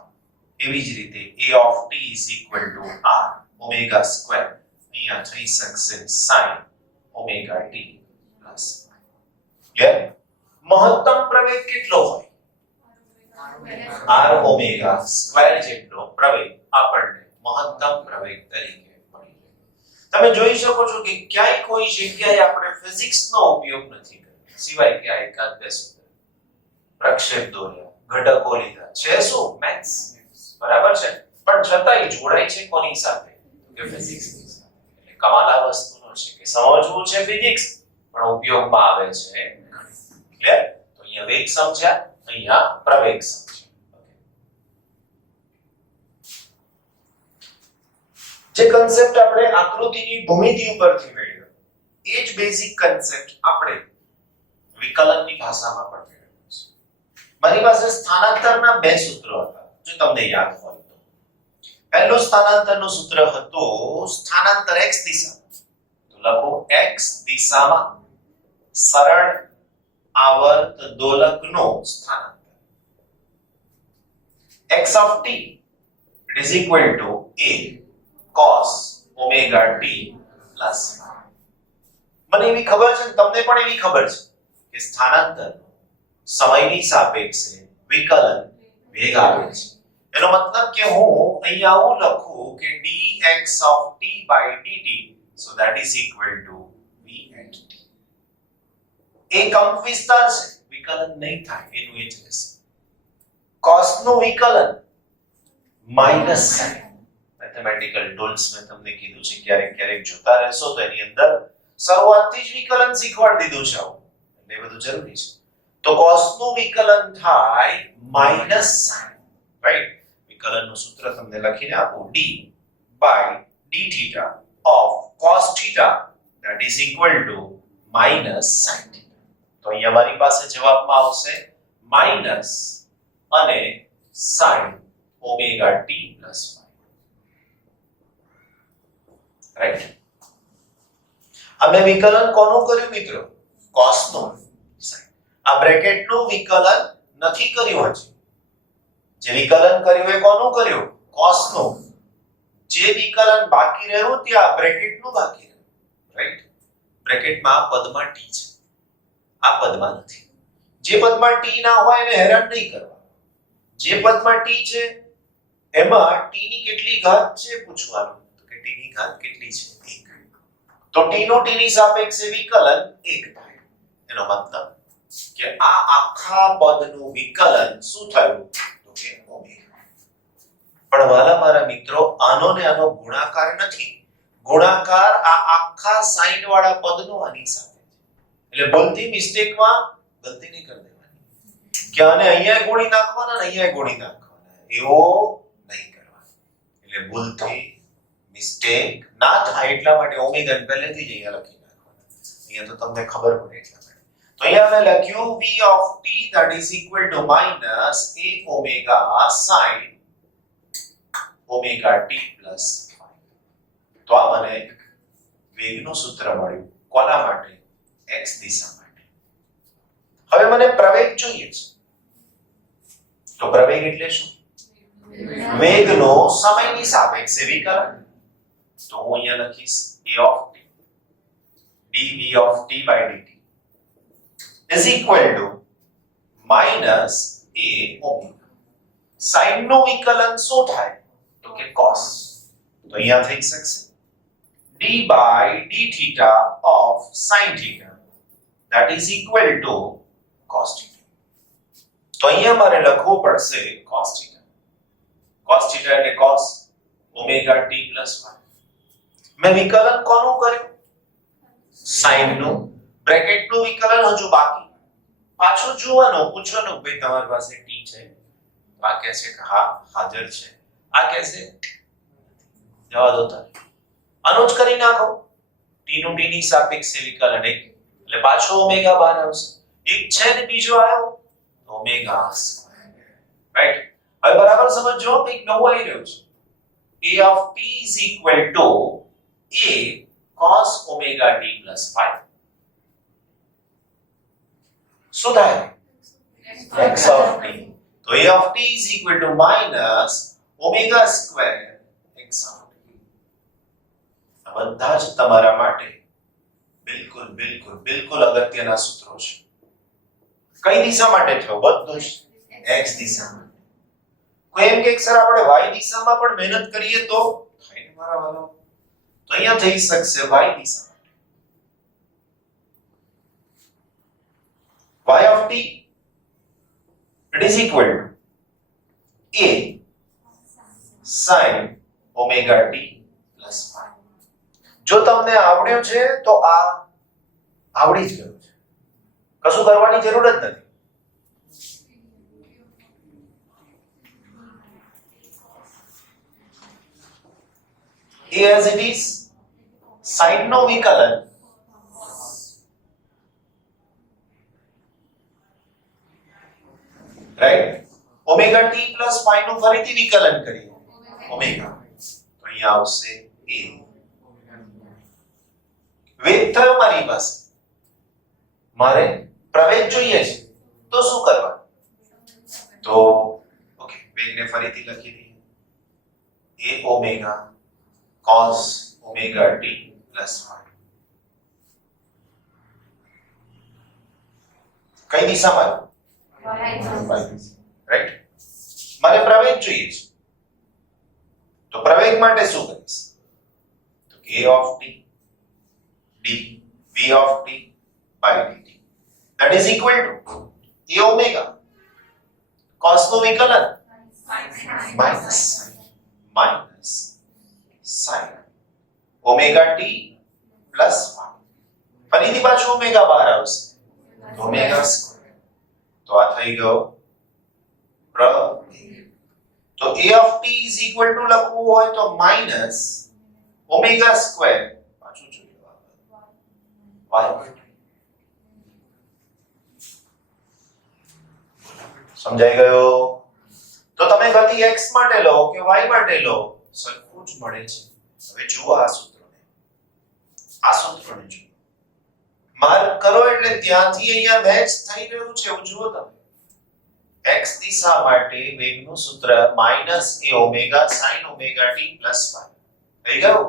એવી જ રીતે a of t is equal to r ω² અહીંયા થઈ શકશે sin ωt plus ક્લિયર મહત્તમ પ્રવેગ કેટલો હોય r ω² જેટલો પ્રવેગ આપણને મહત્તમ પ્રવેગ તરીકે મળી જાય તમે જોઈ શકો છો કે ક્યાંય કોઈ જગ્યાએ આપણે ફિઝિક્સનો ઉપયોગ નથી કર્યો સિવાય કે આ એકાદ બે સૂત્ર પ્રક્ષેપ દોર્યા ઘટકો લીધા છે શું મેથ્સ બરાબર છે પણ છતાંય જોડાય છે કોની સાથે કે ફિઝિક્સની સાથે એટલે કમાલ આ વસ્તુનો છે કે સમજવું છે ફિઝિક્સ પણ ઉપયોગમાં આવે છે ક્લિયર તો અહીંયા વેગ સમજ્યા અહીંયા પ્રવેગ સમજ્યા જે કન્સેપ્ટ આપણે આકૃતિની ભૂમિતિ ઉપરથી મેળવ્યો એ જ બેઝિક કન્સેપ્ટ આપણે વિકલનની ભાષામાં પણ મેળવ્યો છે મારી પાસે સ્થાનાંતરના બે સૂત્રો હતા જો તમને યાદ હોય તો પહેલું સ્થાનાંતરનું સૂત્ર હતું સ્થાનાંતર x દિશામાં તો લખો x દિશામાં સરળ આવર્ત દોલકનો સ્થાનાંતર x of t it is equal to a cos ωt plus મને એવી ખબર છે તમને પણ એવી ખબર છે કે સ્થાનાંતર સમયની સાપેક્ષે વિકલન વેગ આવે છે એનો મતલબ કે હું અહીંયા આવું લખું કે dx of t by dt so that is equal to v at t એ કંપ વિસ્તાર છે વિકલન નહીં થાય એનું એ જ રહેશે cos નું વિકલન માઈનસ sin મેથેમેટિકલ ટૂલ્સ મેં તમને કીધું છે ક્યારેક ક્યારેક જોતા રહેશો તો એની અંદર શરૂઆતથી જ વિકલન શીખવાડી દીધું છે એટલે એ બધું જરૂરી છે તો cos નું વિકલન થાય માઈનસ sin રાઈટ વિકલનનું સૂત્ર તમને લખીને આપું d by d theta of cos theta that is equal to minus sin theta તો અહીંયા મારી પાસે જવાબમાં આવશે માઈનસ અને sin ωt plus રાઈટ અમે વિકલન કોનું કર્યું મિત્રો cos નું આ બ્રેકેટ નું વિકલન નથી કર્યું હજી જે વિકલન કર્યું એ કોનું કર્યું cos નું જે વિકલન બાકી રહ્યું ત્યાં બ્રેકેટ નું બાકી રહ્યું રાઈટ બ્રેકેટમાં આ પદમાં t છે આ પદમાં નથી જે પદમાં t ના હોય એને હેરાન નહીં કરવા જે પદમાં t છે એમાં t ની કેટલી ઘાત છે પૂછવાનું તો કે t ની ઘાત કેટલી છે 1 તો t નું t ની સાપેક્ષે વિકલન 1 થાય એનો મતલબ કે આ આખા પદનું વિકલન શું થયું તો કે ઓમેગા પણ વાલા મારા મિત્રો આનો ને આનો ગુણાકાર નથી ગુણાકાર આ આખા સાઈન વાળા પદનો આની સાથે એટલે ભૂલથી મિસ્ટેકમાં ગલતી નહીં કરી દેવાની કે આને અહીંયા ગુણી નાખવાના ને અહીંયા ગુણી નાખવાના એવો નહીં કરવાનો. એટલે ભૂલથી મિસ્ટેક ના થાય એટલા માટે ઓમેગા પહેલેથી જ અહીંયા લખી નાખવાના. અહીંયા તો તમને ખબર પડે એટલા માટે. તો અહીંયા અમે લખ્યું v of t that is equal to minus a omega sin omega t plus phi. તો આ મને વેગનું સૂત્ર મળ્યું. કોના માટે? x દિશા માટે. હવે મને પ્રવેગ જોઈએ છે. તો પ્રવેગ એટલે શું? વેગનો સમયની સાપેક્ષે વિકલન. તો હું અહીંયા લખીશ a of t dv of t by dt is equal to minus a omega. sin નું વિકલન શું થાય? તો કે cos. તો અહીંયા થઈ શકશે d by d theta of sin theta that is equal to cos theta. તો અહીંયા મારે લખવું પડશે cos theta. cos theta એટલે cos omega t plus phi. મેં વિકલન કોનું કર્યું? sin નું. બ્રેકેટ નું વિકલન હજુ બાકી. પાછું જોવાનું, પૂછવાનું ભાઈ તમારી પાસે t છે? આ કહે છે કે હા હાજર છે. આ કહે છે જવા દો તારે. આનું જ કરી નાખો. t નું t ની સાપેક્ષે વિકલન એક એટલે પાછો ઓમેગા બહાર આવશે. એક છે ને બીજો આવ્યો ઓમેગા સ્ક્વેર. રાઈટ? હવે બરાબર સમજો કંઈક નવું આવી રહ્યું છે. a of t is equal to a cos omega t plus phi. શું થાય? x of t. તો a of t is equal to minus omega square x of t. આ બધા જ તમારા માટે બિલકુલ બિલકુલ બિલકુલ અગત્યના સૂત્રો છે. કઈ દિશા માટે થયો? બધું જ x દિશા માટે. કોઈ એમ કે સર આપણે y દિશામાં પણ મહેનત કરીએ તો થાય ને મારા વાલો? તો અહીંયા થઈ શકશે y દિશા માટે. y of t it is equal to a sin omega t plus phi. જો તમને આવડ્યું છે તો આ આવડી જ ગયું છે. કશું કરવાની જરૂર જ નથી. a as it is sin નો વિકલન right. Omega t plus phi નું ફરીથી વિકલન કરીએ ઓમેગા. તો અહીંયા આવશે a. વેગ થયો મારી પાસે. મારે પ્રવેગ જોઈએ છે તો શું કરવાનું? તો ઓકે વેગને ફરીથી લખી દઈએ a omega cos omega t plus phi. કઈ દિશામાં? રાઈટ. મારે પ્રવેગ જોઈએ છે તો પ્રવેગ માટે શું કરીશ? તો a of t d v of t by dt that is equal to a omega cos નું વિકલન minus sin omega t plus phi. ફરીથી પાછું ઓમેગા બહાર આવશે ઓમેગા સ્ક્વેર. તો આ થઈ ગયો પ્રવેગ. તો a of t is equal to લખવું હોય તો minus omega square પાછું જોઈએ y of t. સમજાઈ ગયો? તો તમે ગતિ x માટે લો કે y માટે લો સરખું જ મળે છે. હવે જુઓ આ સૂત્રને જુઓ. માર્ક કરો એટલે ત્યાંથી અહીંયા મેચ થઈ રહ્યું છે એવું જુઓ તમે. x દિશા માટે વેગનું સૂત્ર minus a omega sin omega t plus phi. થઈ ગયું?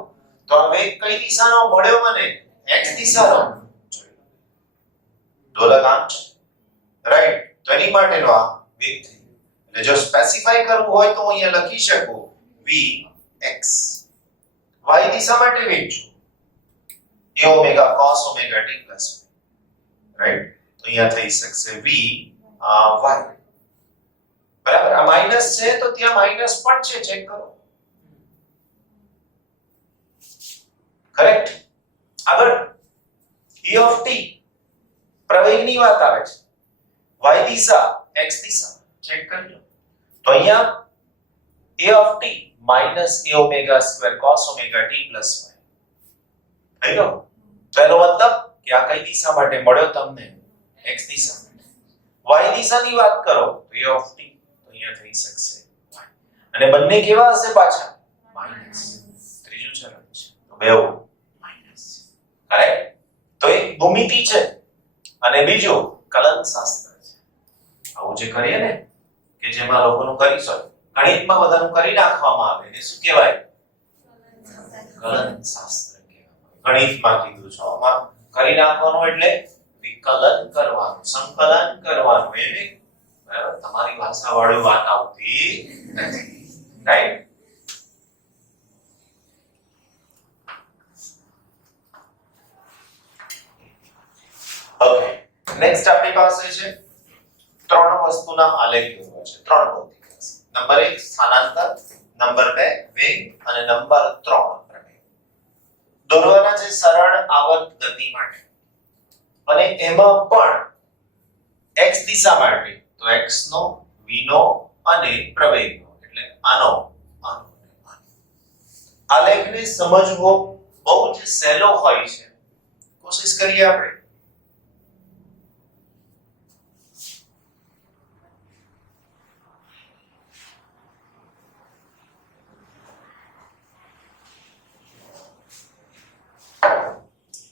તો આ વેગ કઈ દિશાનો મળ્યો મને? x દિશાનો. ઢોલક આમ છે રાઈટ. તો એની માટેનો આ વેગ થઈ. એટલે જો સ્પેસિફાઈ કરવું હોય તો હું અહીંયા લખી શકું vx. y દિશા માટે વેગ જો a omega cos omega t plus phi. Right. તો અહીંયા થઈ શકશે v y. બરાબર. આ માઈનસ છે તો ત્યાં માઈનસ પણ છે, ચેક કરો. કરેક્ટ. આગળ e of t પ્રવેગની વાત આવે છે. y દિશા x દિશા ચેક કરી લો. તો અહીંયા a of t minus a omega square cos omega t plus y થઈ ગયો પહેલો મતલબ કે આ કઈ દિશા માટે મળ્યો તમને x દિશા y દિશાની વાત કરો તો a of t તો અહીંયા થઈ શકશે y અને બંને કેવા હશે પાછા માઈનસ ત્રીજું ચરણ છે તો બેવ માઈનસ કરેક્ટ તો એક ભૂમિતિ છે અને બીજું કલન શાસ્ત્ર છે આવું જે કરીએ ને કે જેમાં લોકોનું કરી શકો ગણિતમાં બધાનું કરી નાખવામાં આવે એને શું કહેવાય કલન શાસ્ત્ર કહેવાય ગણિતમાં કીધું છે આમાં કરી નાખવાનું એટલે વિકલન કરવાનું સંકલન કરવાનું એને બરાબર તમારી ભાષાવાળી વાત આવતી નથી રાઈટ ઓકે નેક્સ્ટ આપણી પાસે છે ત્રણ વસ્તુના આલેખ દોરવા છે ત્રણ ભૌતિક રાશિ નંબર 1 સ્થાનાંતર નંબર 2 વેગ અને નંબર 3 પ્રમેય દોરવાના છે સરળ આવર્ત ગતિ માટે અને એમાં પણ x દિશા માટે તો x નો v નો અને પ્રવેગનો એટલે આનો આલેખને સમજવો બહુ જ સહેલો હોય છે કોશિશ કરીએ આપણે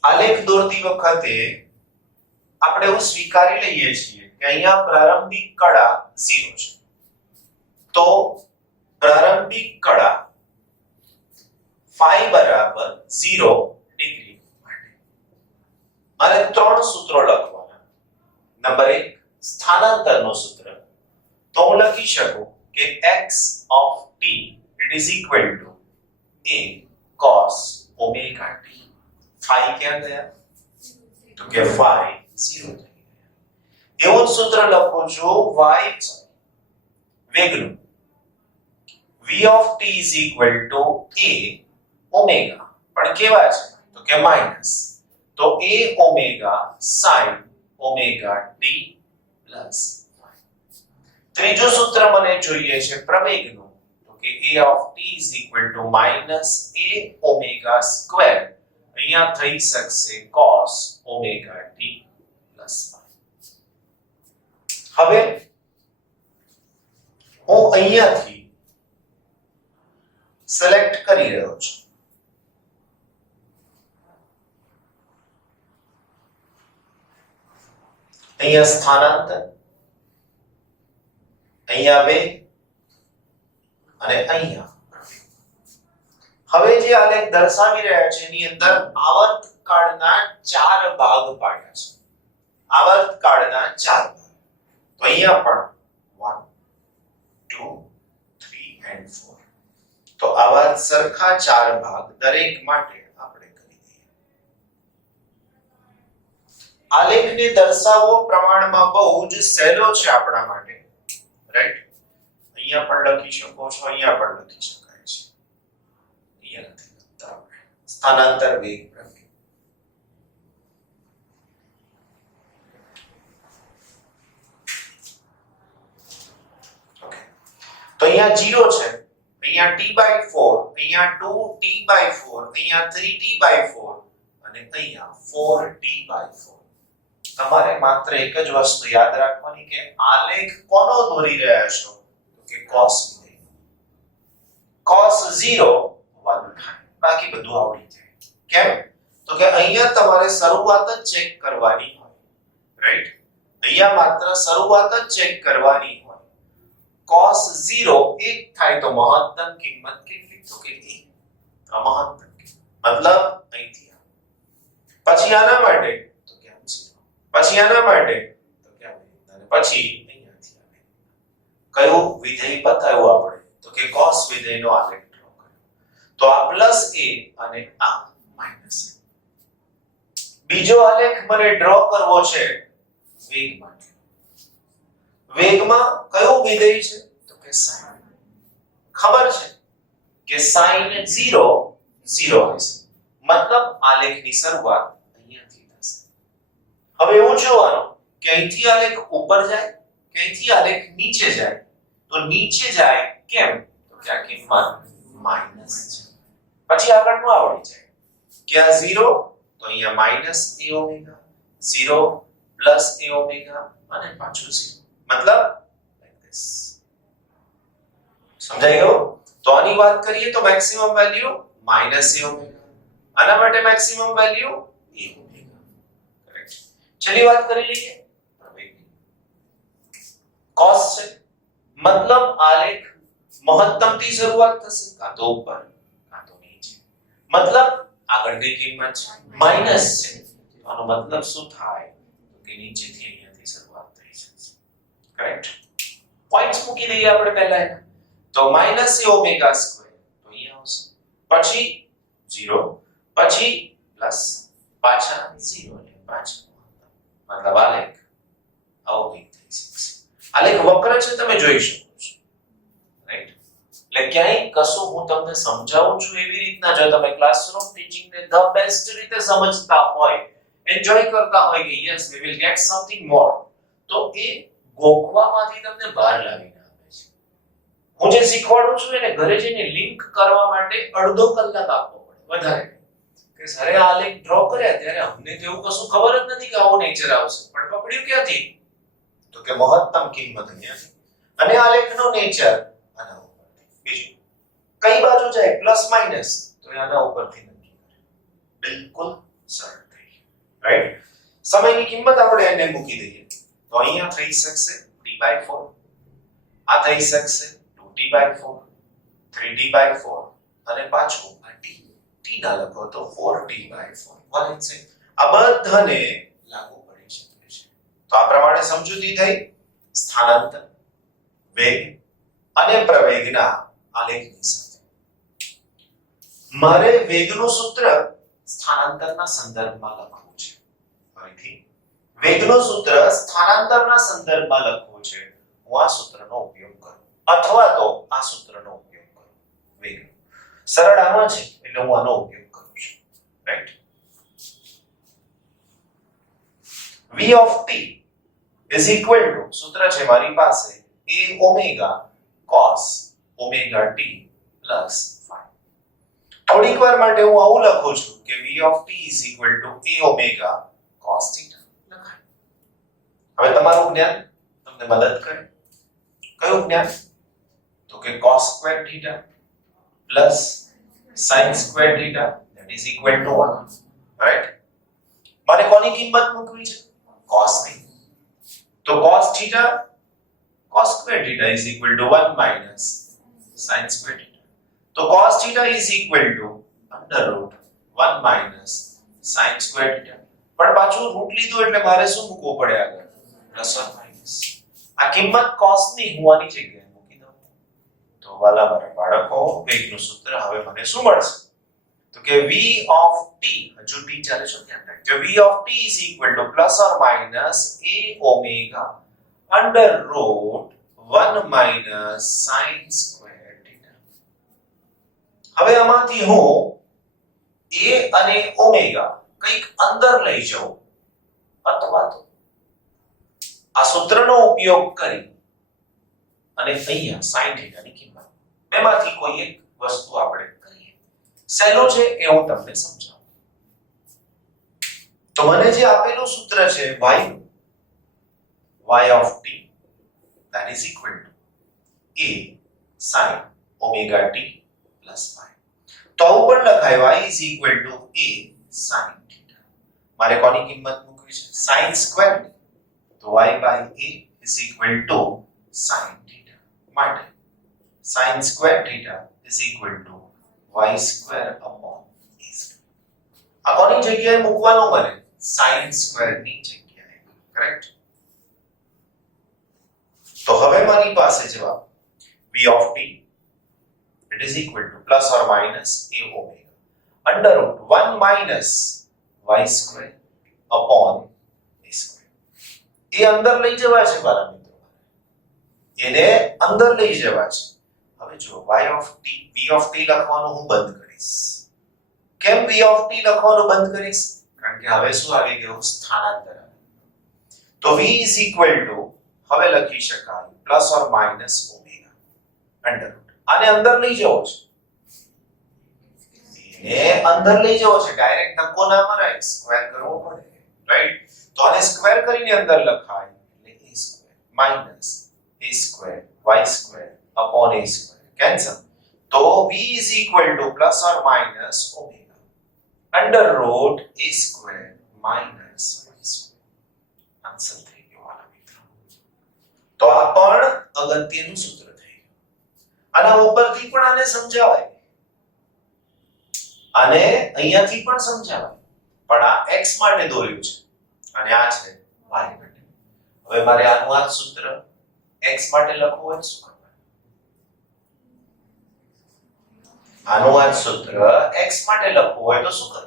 આલેખ દોરતી વખતે આપણે એવું સ્વીકારી લઈએ છીએ કે અહીંયા પ્રારંભિક કળા 0 છે તો પ્રારંભિક કળા phi બરાબર 0 ડિગ્રી માટે મારે ત્રણ સૂત્રો લખવાના નંબર 1 સ્થાનાંતરનું સૂત્ર તો હું લખી શકું કે x of t it is equal to a cos omega t phi ક્યાં ગયા તો કે phi 0 થઈ ગયા એવું જ સૂત્ર લખું છું y વેગનું v of t is equal to a omega પણ કેવા છે તો કે માઈનસ તો a omega sin omega t plus ત્રીજું સૂત્ર મને જોઈએ છે પ્રવેગનું તો કે a of t is equal to minus a omega square અહીંયા થઈ શકશે cos omega t plus phi હવે હું અહીંયાથી સિલેક્ટ કરી રહ્યો છું અહીંયા સ્થાનાંતર અહીંયા વેગ અને અહીંયા હવે જે આલેખ દર્શાવી રહ્યા છે એની અંદર આવર્ત કાળના 4 ભાગ પાડ્યા છે આવર્ત કાળના 4 ભાગ તો અહીંયા પણ 1 2 3 and 4 તો આવા સરખા 4 ભાગ દરેક માટે આપણે કરી દઈએ આલેખને દર્શાવવો પ્રમાણમાં બહુ જ સહેલો છે આપણા માટે રાઈટ અહીંયા પણ લખી શકો છો અહીંયા પણ લખી શકાય છે અહીંયા નથી લખતા આપણે સ્થાનાંતર વેગ પ્રમેય ઓકે તો અહીંયા 0 છે અહીંયા t/4 અહીંયા 2t/4 અહીંયા 3t/4 અને અહીંયા 4t/4 તમારે માત્ર એક જ વસ્તુ યાદ રાખવાની કે આલેખ કોનો દોરી રહ્યા છો તો કે cos વિધેય cos 0 1 બાકી બધું આવડી જાય કેમ તો કે અહીંયા તમારે શરૂઆત જ ચેક કરવાની હોય રાઈટ અહીંયા માત્ર શરૂઆત જ ચેક કરવાની હોય cos 0 1 થાય તો મહત્તમ કિંમત કેટલી તો કે 1 આ મહત્તમ મતલબ અહીંથી પછી આના માટે પછી આના માટે તો કે અને પછી અહીંયાથી આવે કયું વિધેય બતાવ્યું આપણે તો કે cos વિધેયનો આલેખ ડ્રો કર્યો તો આ પ્લસ a અને આ માઈનસ બીજો આલેખ મને ડ્રો કરવો છે વેગ માટે વેગમાં કયું વિધેય છે તો કે sin ખબર છે કે sin 0 0 હશે મતલબ આલેખની શરૂઆત હવે એવું જોવાનું કે અહીંથી આલેખ ઉપર જાય કે અહીંથી આલેખ નીચે જાય તો નીચે જાય કેમ તો કે આ કિંમત માઈનસ છે. પછી આગળનું આવડી જાય કે આ 0 તો અહીંયા minus a omega, 0 plus a omega અને પાછું 0. મતલબ લાઈક ધીસ. સમજાઈ ગયું? તો આની વાત કરીએ તો maximum value minus a omega, આના માટે maximum value a omega. Correct. છેલ્લી વાત કરી લઈએ cos છે. મતલબ આલેખ મહત્તમ થી શરૂઆત થશે, કાં તો ઉપર કાં તો નીચે. મતલબ આગળ કઈ કિંમત છે માઈનસ છે, તો આનો મતલબ શું થાય તો કે નીચેથી અહીંયાથી શરૂઆત થઈ જશે. કરેક્ટ. પોઈન્ટ્સ મૂકી દઈએ આપણે પહેલા એના. તો માઈનસ a ઓમેગા સ્ક્વેર તો અહીંયા આવશે, પછી 0, પછી પ્લસ, પાછા 0 ને પાછા મતલબ આલેખ આવો કંઈક થઈ શકશે. આલેખ વક્ર છે, તમે જોઈ શકો છો. રાઈટ. એટલે ક્યાંય કશું હું તમને સમજાવું છું એવી રીતના જો તમે ક્લાસરૂમ ટીચિંગ ને ધ બેસ્ટ રીતે સમજતા હોય, એન્જોય કરતા હોય કે yes we will get something more, તો એ ગોખવામાંથી તમને બહાર લાવીને આપે છે. હું જે શીખવાડું છું એને ઘરે જઈને લિંક કરવા માટે અડધો કલાક આપવો પડે, વધારે કે સરે આ આલેખ ડ્રો કર્યા ત્યારે અમને તો એવું કશું ખબર જ નથી કે આવો નેચર આવશે, પણ પકડ્યું ક્યાંથી તો કે મહત્તમ કિંમત અહીંયા અને આલેખનો નેચર આના ઉપરથી. બીજું કઈ બાજુ જાય પ્લસ માઈનસ તો આના ઉપરથી નક્કી કરે. બિલકુલ સરળ થઈ ગયું. રાઈટ. સમયની કિંમત આપણે એને મૂકી દઈએ તો અહીંયા થઈ શકશે t/4, આ થઈ શકશે 2t/4, 3t/4 અને પાછું આ t ના લખો તો 4t/4 ભલે છે. આ બધાને લાગુ પડી શકે છે. તો આ પ્રમાણે સમજૂતી થઈ સ્થાનાંતર, વેગ અને પ્રવેગના આલેખની સાથે. મારે વેગનું સૂત્ર સ્થાનાંતરના સંદર્ભમાં લખવું છે. ફરીથી વેગનું સૂત્ર સ્થાનાંતરના સંદર્ભમાં લખવું છે. હું આ સૂત્રનો ઉપયોગ કરું અથવા તો આ સૂત્રનો ઉપયોગ કરું. વેગ સરળ આમાં છે એટલે હું આનો ઉપયોગ કરું છું. Right. v of t is equal to સૂત્ર છે મારી પાસે a omega cos omega t plus phi. થોડીક વાર માટે હું આવું લખું છું કે v of t is equal to a omega cos theta લખાય. હવે તમારું જ્ઞાન તમને મદદ કરે. કયું જ્ઞાન તો કે cos square theta plus sin square theta that is equal to 1. Right. મારે કોની કિંમત મૂકવી છે cos ની. તો cos theta cos square theta is equal to 1 minus sin square theta. તો cos theta is equal to under root 1 minus sin square theta. પણ પાછું રૂટ લીધું એટલે મારે શું મૂકવું પડે આગળ પ્લસ ઓર માઈનસ. આ કિંમત cos ની હું આની જગ્યાએ મૂકી દઉં તો વાલા મારા બાળકો વેગનું સૂત્ર હવે મને શું મળશે તો કે v of t, હજુ t ચાલે છે ધ્યાન રાખજો, v of t is equal to plus or minus a omega under root 1 minus sin square theta. હવે આમાંથી હું a અને ઓમેગા કંઈક અંદર લઈ જાઉં અથવા તો આ સૂત્રનો ઉપયોગ કરી અને અહીંયા sin theta ની કિંમત બેમાંથી કોઈ એક વસ્તુ આપણે કરીએ. સહેલું છે એ હું તમને સમજાવું. તો મને જે આપેલું સૂત્ર છે y of t that is equal to a sin omega t plus phi. તો આવું પણ લખાય y is equal to a sin theta. મારે કોની કિંમત મૂકવી છે sin square, તો y by a is equal to sin theta. માટે sin square theta is equal to y square upon a square. આ કોની જગ્યાએ મૂકવાનો મને sin square ની જગ્યાએ. કરેક્ટ. તો હવે મારી પાસે જવાબ v of t it is equal to plus or minus a omega under root 1 minus y square upon a square. એ અંદર લઈ જવા છે મારા મિત્રો, એને અંદર લઈ જવા છે. હવે જો y of t v of t લખવાનું હું બંધ કરીશ. કેમ v of t લખવાનું બંધ કરીશ? કારણ કે હવે શું આવી ગયું સ્થાનાંતર. તો v is equal to હવે લખી શકાય plus or minus omega under root આને અંદર લઈ જવો છે, એને અંદર લઈ જવો છે, ડાયરેક્ટ ધક્કો ના મરાય, સ્ક્વેર કરવો પડે, રાઈટ? તો આને સ્ક્વેર કરીને અંદર લખાય એટલે a square minus a square y square upon a square cancel. તો b is equal to plus or minus omega under root a square minus y square. Answer થઈ ગયો વાલા મિત્રો. તો આ પણ અગત્યનું સૂત્ર થઈ ગયું. આના ઉપરથી પણ આને સમજાવાય, અને અહીંયાથી પણ સમજાવાય, પણ આ x માટે દોર્યું છે અને આ છે y માટે. હવે મારે આનું આ સૂત્ર x માટે લખવું હોય શું કરવાનું? આનું આ સૂત્ર x માટે લખવું હોય તો શું કરવાનું?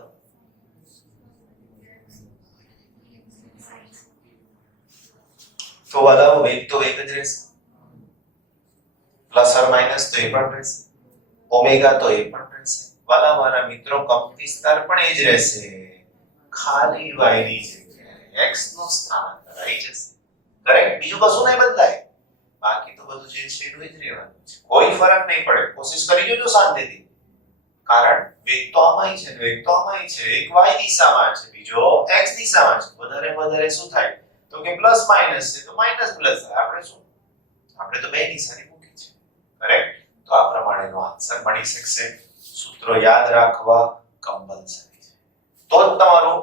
તો વાલા વેગ તો એક જ રહેશે, પ્લસ ઓર માઈનસ તો એ પણ રહેશે, ઓમેગા તો એ પણ રહેશે. વાલા મારા મિત્રો કંપની વિસ્તાર પણ એ જ રહેશે, ખાલી y ની જગ્યાએ x નું સ્થાનાંતર આવી જશે. કરેક્ટ? બીજું કશું નહીં બદલાય, બાકી તો બધું જે છે એટલું જ રહેવાનું છે, કોઈ ફરક નહીં પડે. કોશિશ કરી જોજો શાંતિથી, કારણ વેગ તો આમાંય છે, વેગ તો આમાંય છે, એક y દિશામાં છે, બીજો x દિશામાં છે. વધારે શું થાય તો કે પ્લસ માઈનસ છે તો માઈનસ પ્લસ થાય. આપણે શું, આપણે તો બે નિશાની મૂકી છે, કરેક્ટ? તો આ પ્રમાણેનો આન્સર મળી શકશે. સૂત્રો યાદ રાખવા કમ્પલસરી છે, તો જ તમારું